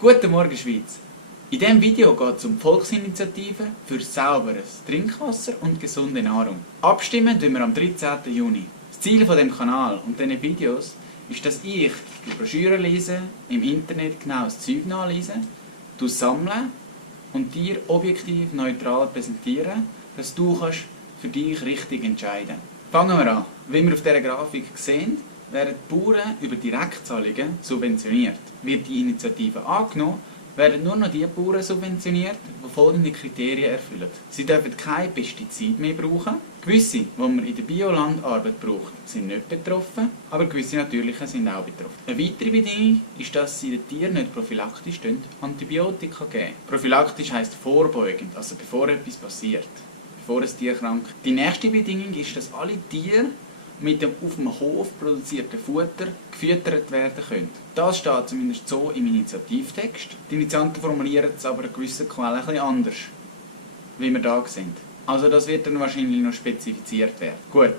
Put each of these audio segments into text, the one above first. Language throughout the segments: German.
Guten Morgen Schweiz! In diesem Video geht es um die Volksinitiative für sauberes Trinkwasser und gesunde Nahrung. Abstimmen tun wir am 13. Juni. Das Ziel von dem Kanal und diesen Videos ist, dass ich die Broschüre lese, im Internet genau das Zeug nachlese, sammle und dir objektiv neutral präsentiere, dass du kannst für dich richtig entscheiden. Fangen wir an. Wie wir auf dieser Grafik sehen, werden die Bauern über Direktzahlungen subventioniert. Wird die Initiative angenommen, werden nur noch die Bauern subventioniert, die folgende Kriterien erfüllen. Sie dürfen kein Pestizid mehr brauchen. Gewisse, die man in der Biolandarbeit braucht, sind nicht betroffen, aber gewisse natürliche sind auch betroffen. Eine weitere Bedingung ist, dass sie den Tieren nicht prophylaktisch Antibiotika geben. Prophylaktisch heisst vorbeugend, also bevor etwas passiert, bevor ein Tier krank ist. Die nächste Bedingung ist, dass alle Tiere mit dem auf dem Hof produzierten Futter gefüttert werden können. Das steht zumindest so im Initiativtext. Die Initianten formulieren es aber in gewissen Quellen ein bisschen anders, wie wir hier sehen. Also das wird dann wahrscheinlich noch spezifiziert werden. Gut,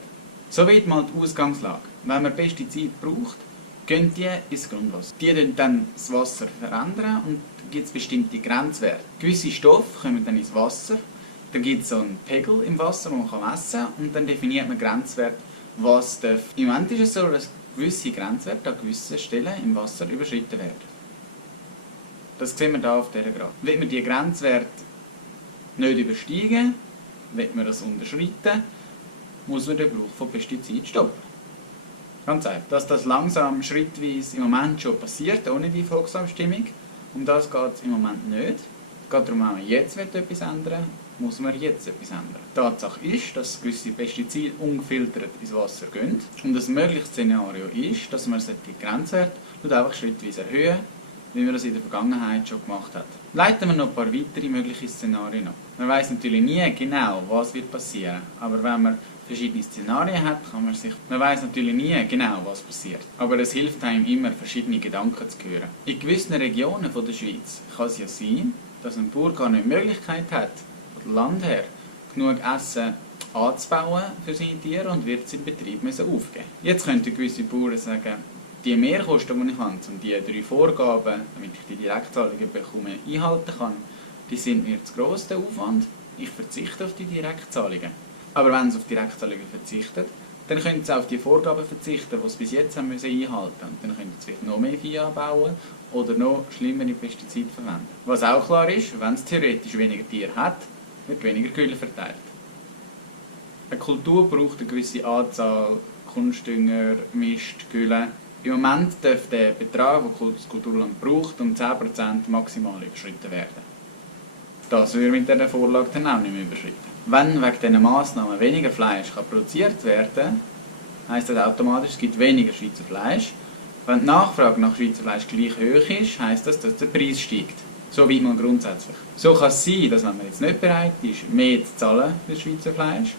soweit mal die Ausgangslage. Wenn man Pestizide braucht, gehen die ins Grundwasser. Die verändern dann das Wasser verändern und gibt es bestimmte Grenzwerte. Gewisse Stoffe kommen dann ins Wasser, dann gibt es so einen Pegel im Wasser, den man messen kann, und dann definiert man Grenzwerte, was darf. Im Moment ist es so, dass gewisse Grenzwerte an gewissen Stellen im Wasser überschritten werden. Das sehen wir hier auf dieser Grafik. Wenn wir diese Grenzwerte nicht übersteigen, wenn wir das unterschreiten, muss man den Gebrauch von Pestiziden stoppen. Ganz einfach. Dass das langsam, schrittweise im Moment schon passiert, ohne die Volksabstimmung, um das geht es im Moment nicht. Es geht darum, wenn man jetzt etwas ändern will, muss man jetzt etwas ändern. Die Tatsache ist, dass gewisse Pestizide ungefiltert ins Wasser gehen. Und das mögliche Szenario ist, dass man die Grenzwerte einfach schrittweise erhöhen, wie man das in der Vergangenheit schon gemacht hat. Leiten wir noch ein paar weitere mögliche Szenarien ab. Man weiß natürlich nie genau, was wird passieren, aber wenn man verschiedene Szenarien hat, man weiß natürlich nie genau, was passiert. Aber es hilft einem immer, verschiedene Gedanken zu hören. In gewissen Regionen der Schweiz kann es ja sein, dass ein Bauer gar nicht die Möglichkeit hat, von Land her genug Essen anzubauen für seine Tiere und wird seinen Betrieb aufgeben. Jetzt könnten gewisse Bauern sagen, die Mehrkosten, die ich habe, um die 3 Vorgaben, damit ich die Direktzahlungen bekomme, einhalten kann, die sind mir zu gross, der Aufwand. Ich verzichte auf die Direktzahlungen. Aber wenn sie auf Direktzahlungen verzichten, dann können sie auf die Vorgaben verzichten, die sie bis jetzt haben einhalten müssen. Und dann können sie vielleicht noch mehr Vieh anbauen oder noch schlimmere Pestizide verwenden. Was auch klar ist, wenn es theoretisch weniger Tiere hat, wird weniger Gülle verteilt. Eine Kultur braucht eine gewisse Anzahl Kunstdünger, Mist, Gülle. Im Moment darf der Betrag, den das Kulturland braucht, um 10% maximal überschritten werden. Das wird mit dieser Vorlage dann auch nicht mehr überschritten. Wenn wegen diesen Massnahmen weniger Fleisch produziert werden kann, heisst das automatisch, es gibt weniger Schweizer Fleisch. Wenn die Nachfrage nach Schweizer Fleisch gleich hoch ist, heisst das, dass der Preis steigt. So weit mal grundsätzlich. So kann es sein, dass wenn man jetzt nicht bereit ist, mehr zu zahlen für das Schweizer Fleisch,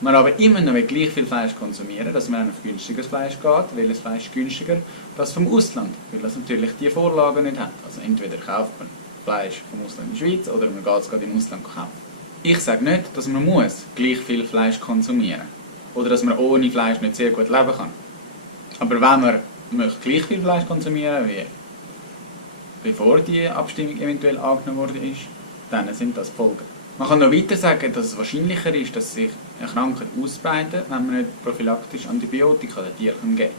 man aber immer noch gleich viel Fleisch konsumieren, dass man auf günstiges Fleisch geht. Welches Fleisch ist günstiger? Das vom Ausland, weil das natürlich die Vorlagen nicht hat. Also entweder kauft man Fleisch vom Ausland in die Schweiz oder man geht es gerade im Ausland kaufen. Ich sage nicht, dass man muss gleich viel Fleisch konsumieren muss. Oder dass man ohne Fleisch nicht sehr gut leben kann. Aber wenn man möchte gleich viel Fleisch konsumieren wie bevor die Abstimmung eventuell angenommen worden ist, dann sind das die Folgen. Man kann noch weiter sagen, dass es wahrscheinlicher ist, dass sich eine Krankheit ausbreitet, wenn man nicht prophylaktisch Antibiotika den Tieren geben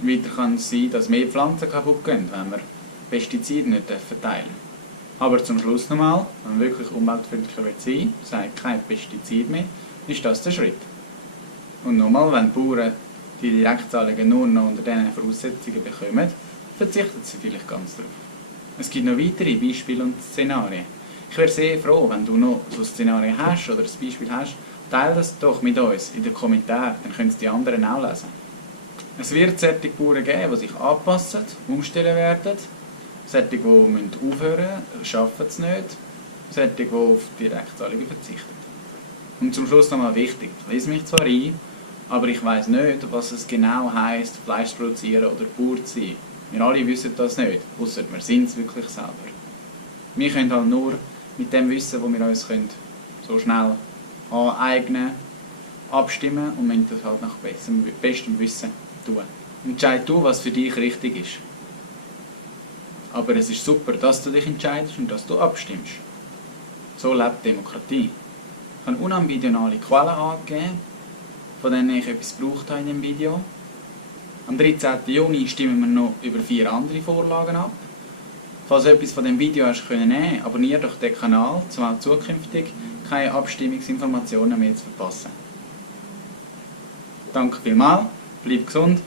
kann. Weiter kann es sein, dass mehr Pflanzen kaputt gehen, wenn man Pestizide nicht verteilen darf. Aber zum Schluss nochmal, wenn man wirklich umweltfreundlicher sein will, sagt kein Pestizid mehr, ist das der Schritt. Und nochmal, wenn die Bauern die Direktzahlungen nur noch unter diesen Voraussetzungen bekommen, verzichten sie vielleicht ganz darauf. Es gibt noch weitere Beispiele und Szenarien. Ich wäre sehr froh, wenn du noch so Szenarien hast oder ein Beispiel hast, teile das doch mit uns in den Kommentaren, dann können es die anderen auch lesen. Es wird solche Bauern geben, die sich anpassen, umstellen werden, solche, die aufhören müssen, schaffen es nicht, solche, die auf Direktzahlungen verzichten. Und zum Schluss nochmal wichtig, ich lese mich zwar ein, aber ich weiss nicht, was es genau heisst, Fleisch zu produzieren oder Bauer zu sein. Wir alle wissen das nicht, ausser wir sind es wirklich selber. Wir können halt nur mit dem Wissen, das wir uns so schnell aneignen, abstimmen und müssen das halt nach bestem Wissen tun. Entscheid du, was für dich richtig ist. Aber es ist super, dass du dich entscheidest und dass du abstimmst. So lebt Demokratie. Ich habe unambidionale Quellen angegeben, von denen ich etwas gebraucht habe in dem Video. Am 13. Juni stimmen wir noch über 4 andere Vorlagen ab. Falls du etwas von dem Video hast nehmen, abonniere doch den Kanal, um auch zukünftig keine Abstimmungsinformationen mehr zu verpassen. Danke vielmals, bleib gesund.